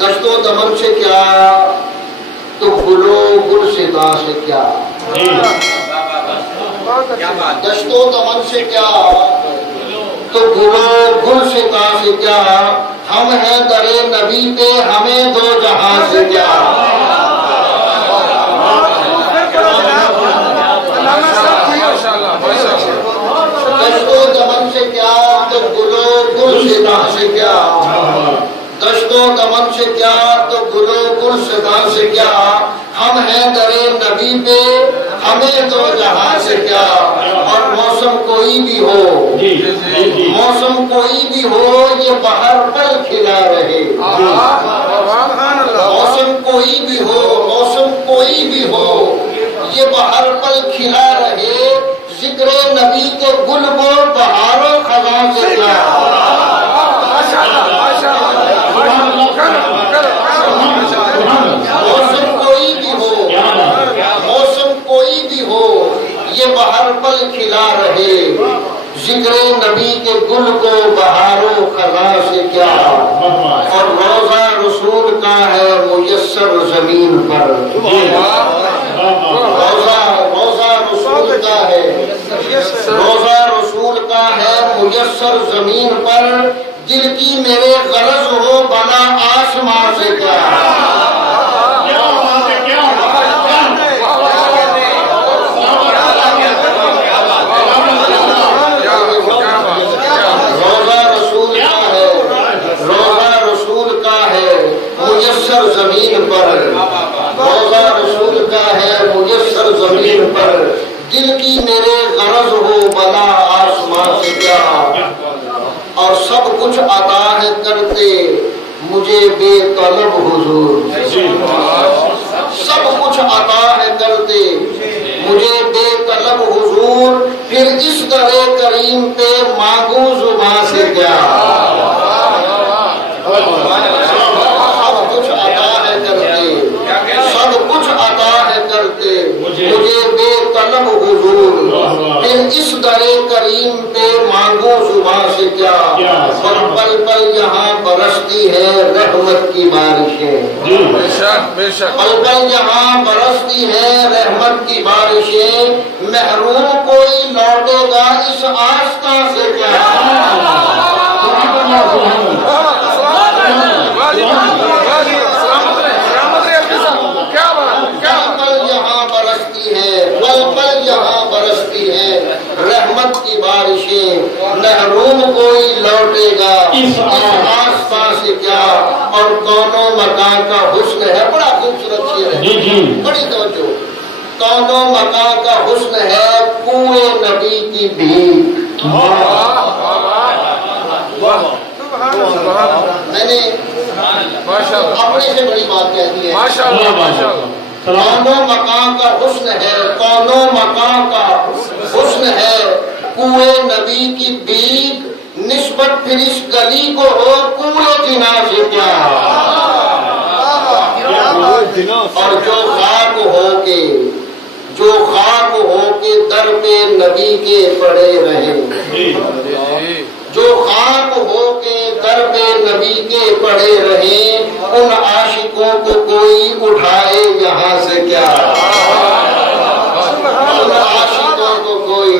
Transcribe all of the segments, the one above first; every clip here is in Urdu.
دشت و دمن سے کیا تو گل و گلشتہ سے کیا، دشت و دمن سے کیا تو گل و گلشتہ سے کیا، ہم ہیں در نبی پہ ہمیں دو جہاں سے کیا، دشت و دمن سے کیا تو گل و گلشتہ سے کیا، دشت و دمن سے کیا تو گل و گلشتہ سے کیا، ہم ہیں در نبی پہ ہمیں دو جہاں سے کیا، اور موسم کوئی بھی ہو، موسم کوئی بھی ہو یہ بہر پل کھلا رہے، موسم کوئی بھی ہو، موسم کوئی بھی ہو یہ بہر پل کھلا رہے، ذکر نبی کے گل کو بہار و خزاں سے کیا، موسم کوئی بھی ہو، موسم کوئی بھی ہو یہ بہر پل کھلا رہے، ذکر نبی کے گل کو بہار و خزاں سے کیا، اور روضہ رسول کا ہے میسر زمین پر، روضہ رسول کا ہے، روضہ رسول کا ہے میسر زمین پر، دل کی میرے غرض ہو بنا آسمان سے کیا، روضہ رسول کا ہے، روضہ رسول کا ہے میسر زمین پر، روضہ رسول کا ہے میسر زمین پر، دل کی میرے غرض ہو بنا آسمان سے کیا، اور سب کچھ عطا ہے کرتے مجھے بے طلب حضور، سب کچھ عطا ہے کرتے مجھے بے طلب حضور، پھر اس در کریم پہ مانگوں زباں سے کیا، سب کچھ عطا ہے کرتے، سب کچھ عطا ہے کرتے مجھے بے طلب حضور، پھر اس در کریم پہ مانگوں زباں سے کیا، اور پل پل یہاں برستی ہے رحمت کی بارشیں، پل پل یہاں برستی ہے رحمت کی بارشیں، محروم کوئی لوٹے گا اس آستاں سے کیا، رحمت کی بارشیں، محروم کوئی لوٹے گا اس آسمان سے کیا، اور کونوں مکان کا حسن ہے، بڑا خوبصورت شعر ہے، بڑی توجہ، کونوں مکان کا حسن ہے کنویں نبی کی بھیک، میں نے اپنے سے بڑی بات کہہ دی ہے، کونوں مکان کا حسن ہے، کونوں مکان کا حسن ہے کنویں نبی کی بھیک، نسبت پھر اس گلی کو ہو کنویں جنا سے کیا، اور جو خاک ہو کے، جو خاک ہو کے در پہ نبی کے پڑے رہے، جو خاک ہو کے در پہ نبی کے پڑے رہے، ان عاشقوں کو کوئی اٹھائے یہاں سے کیا، ان عاشقوں کو کوئی،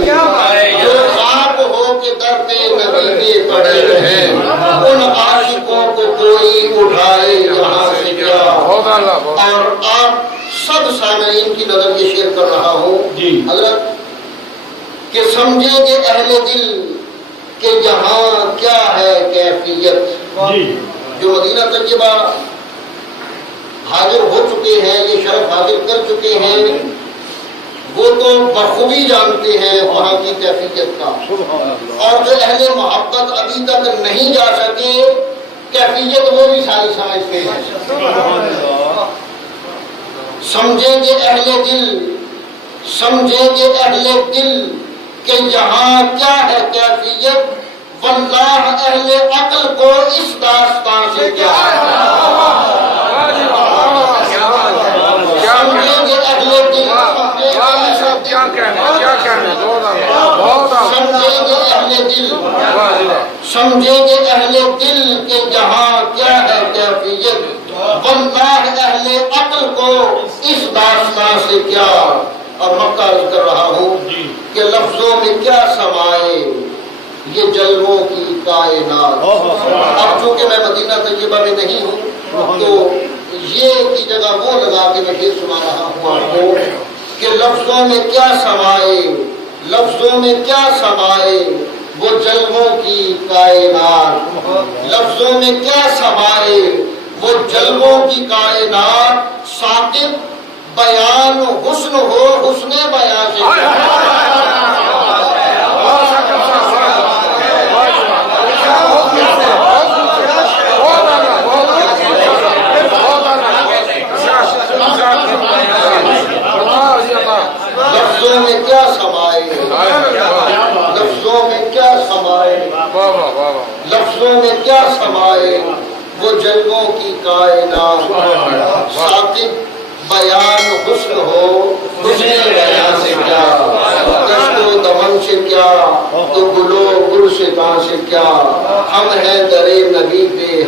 جو خاک ہو کے در پہ نبی کے پڑے رہے، ان عاشقوں کو کوئی اٹھائے یہاں سے کیا، اور آپ سب سامعین کی نظر یہ شیئر کر رہا ہوں حضرت کہ سمجھیں گے اہل دل کہ یہاں کیا ہے کیفیت، جو مدینہ طیبہ حاضر ہو چکے ہیں، یہ شرف حاصل کر چکے ہیں، وہ تو بخوبی جانتے ہیں وہاں کی کیفیت کا، اور جو اہل محبت ابھی تک نہیں جا سکے کیفیت وہ بھی ساری سمجھتے ہیں، سمجھیں گے اہل دل، سمجھیں گے اہل دل کہ یہاں کیا ہے کیفیت، واللہ اہل عقل کو اس داستان سے کیا، سمجھیں گے اہل دل، سمجھیں گے اہل دل، سمجھیں گے اہل دل کہ یہاں کیا ہے کیفیت، سے کیا، اور مکہ عرض کر رہا ہوں کہ لفظوں میں کیا سمائے یہ جلووں کی کائنات۔ اب چونکہ میں مدینہ طیبہ میں نہیں ہوں تو یہ کی جگہ وہ لگا کے میں یہ سنا رہا ہوں آپ کو کہ لفظوں میں کیا سمائے، لفظوں میں کیا سمائے وہ جلووں کی کائنات، لفظوں میں کیا سمائے وہ جلووں کی کائنات، ساقب بیان حسن ہو حسن بیان سے لفظوں میں کیا سمائے، لفظوں میں کیا سمائے، لفظوں میں کیا سمائے وہ جلووں کی کائنات، ساقب بیان حسن ہو حسن بیان سے کیا، دشت و دمن سے کیا تو گلو گل سے سے کیا، ہم ہیں درے نبی پہ